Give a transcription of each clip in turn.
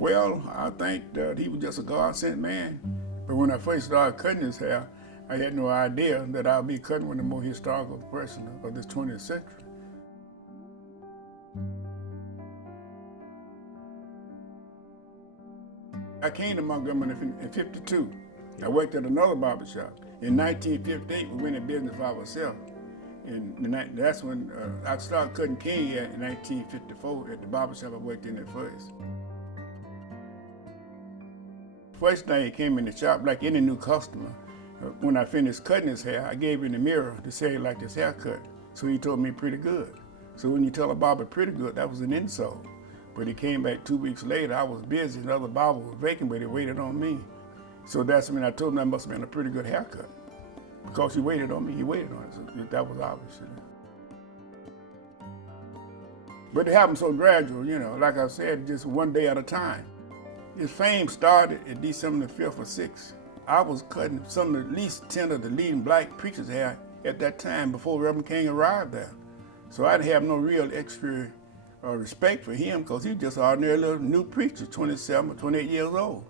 Well, I think that he was just a God-sent man. But when I first started cutting his hair, I had no idea that I'd be cutting one of the more historical person of this 20th century. I came to Montgomery in '52. I worked at another barber shop. In 1958, we went in business for ourselves. And that's when I started cutting cane hair in 1954 at the barber shop I worked in at first. First thing he came in the shop, like any new customer, when I finished cutting his hair, I gave him the mirror to say he liked his haircut. So he told me pretty good. So when you tell a barber pretty good, that was an insult. But he came back 2 weeks later, I was busy, another barber was vacant, but he waited on me. So that's when I told him that must have been a pretty good haircut. Because he waited on me, he waited on it, so that was obvious. But it happened so gradual, like I said, just one day at a time. His fame started at December the 5th or 6th. I was cutting some of at least 10 of the leading black preachers' hair at that time before Reverend King arrived there. So I didn't have no real extra respect for him because he was just an ordinary little new preacher, 27 or 28 years old.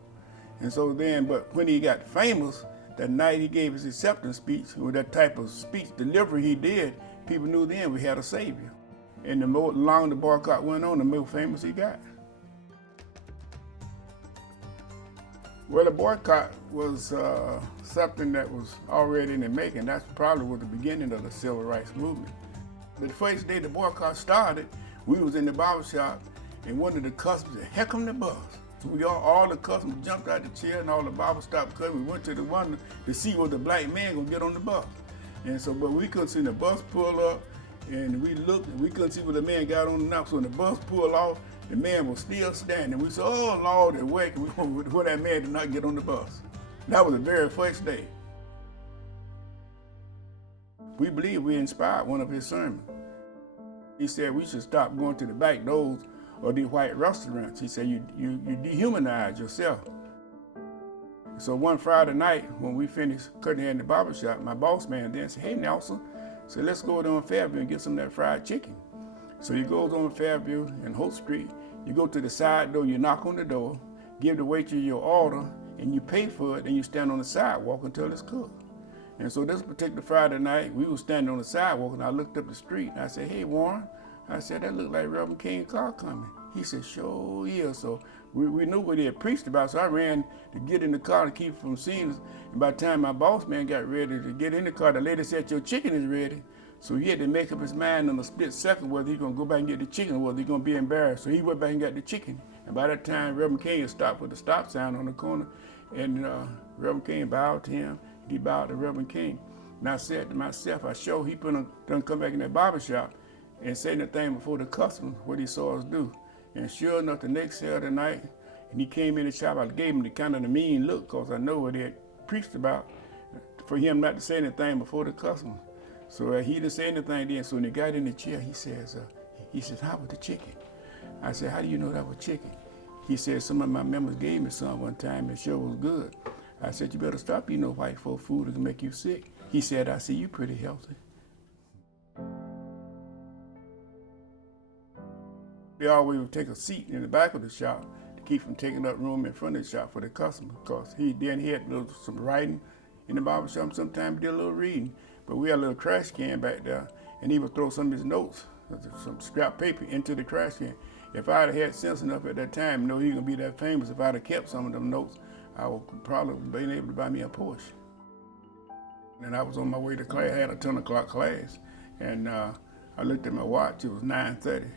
And so then, but when he got famous, that night he gave his acceptance speech, with that type of speech delivery he did, people knew then we had a savior. And the longer the boycott went on, the more famous he got. Well, the boycott was something that was already in the making. That's probably was the beginning of the civil rights movement. The first day the boycott started, we was in the barber shop, and one of the customers said, "Here come the bus." So all the customers jumped out the chair, and all the barbers stopped cutting. We went to the window to see what the black man gonna get on the bus. And so, but we couldn't see the bus pull up, and we looked, and we couldn't see what the man got on the knob. So when the bus pulled off, the man was still standing. We said, "Oh Lord, and wait, where that man did not get on the bus." That was the very first day. We believe we inspired one of his sermons. He said we should stop going to the back doors of these white restaurants. He said you dehumanize yourself. So one Friday night when we finished cutting hair in the barbershop, my boss man then said, "Hey Nelson," said, "let's go down Fairview and get some of that fried chicken." So he goes on Fairview and Holt Street. You go to the side door, you knock on the door, give the waitress your order, and you pay for it, and you stand on the sidewalk until it's cooked. And so this particular Friday night, we were standing on the sidewalk, and I looked up the street, and I said, "Hey, Warren," I said, "that looked like Reverend King's car coming." He said, "Sure is." So we knew what he had preached about, so I ran to get in the car to keep from seeing us. And by the time my boss man got ready to get in the car, the lady said, "Your chicken is ready." So he had to make up his mind in a split second whether he's going to go back and get the chicken or whether he's going to be embarrassed. So he went back and got the chicken. And by that time, Reverend King had stopped with a stop sign on the corner, and Reverend King bowed to him. He bowed to Reverend King. And I said to myself, I sure he done come back in that barber shop and say anything before the customers what he saw us do. And sure enough, the next Saturday night, and he came in the shop, I gave him the kind of the mean look because I know what he had preached about, for him not to say anything before the customers. So he didn't say anything then. So when he got in the chair, he says, "How was the chicken?" I said, "How do you know that was chicken?" He said, "Some of my members gave me some one time and sure was good." I said, "You better stop eating no white folk food, it can make you sick." He said, "I see you pretty healthy." They always would take a seat in the back of the shop to keep from taking up room in front of the shop for the customer, because he had some writing in the barber shop. Sometimes he did a little reading, but we had a little trash can back there, and he would throw some of his notes, some scrap paper, into the trash can. If I'd have had sense enough at that time to know he was gonna be that famous, if I'd have kept some of them notes, I would probably have been able to buy me a Porsche. And I was on my way to class. I had a 10 o'clock class, and I looked at my watch. It was 9:30,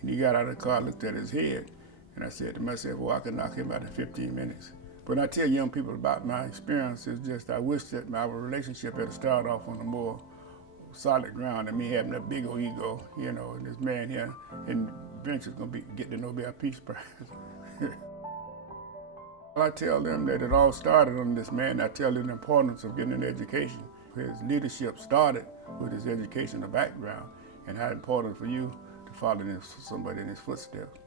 and he got out of the car, looked at his head, and I said to myself, "Well, I could knock him out in 15 minutes." But I tell young people about my experience, it's just I wish that our relationship had started off on a more solid ground than me having that big old ego, and this man here, and eventually gonna get the Nobel Peace Prize. I tell them that it all started on this man. I tell them the importance of getting an education. His leadership started with his educational background, and how important for you to follow somebody in his footsteps.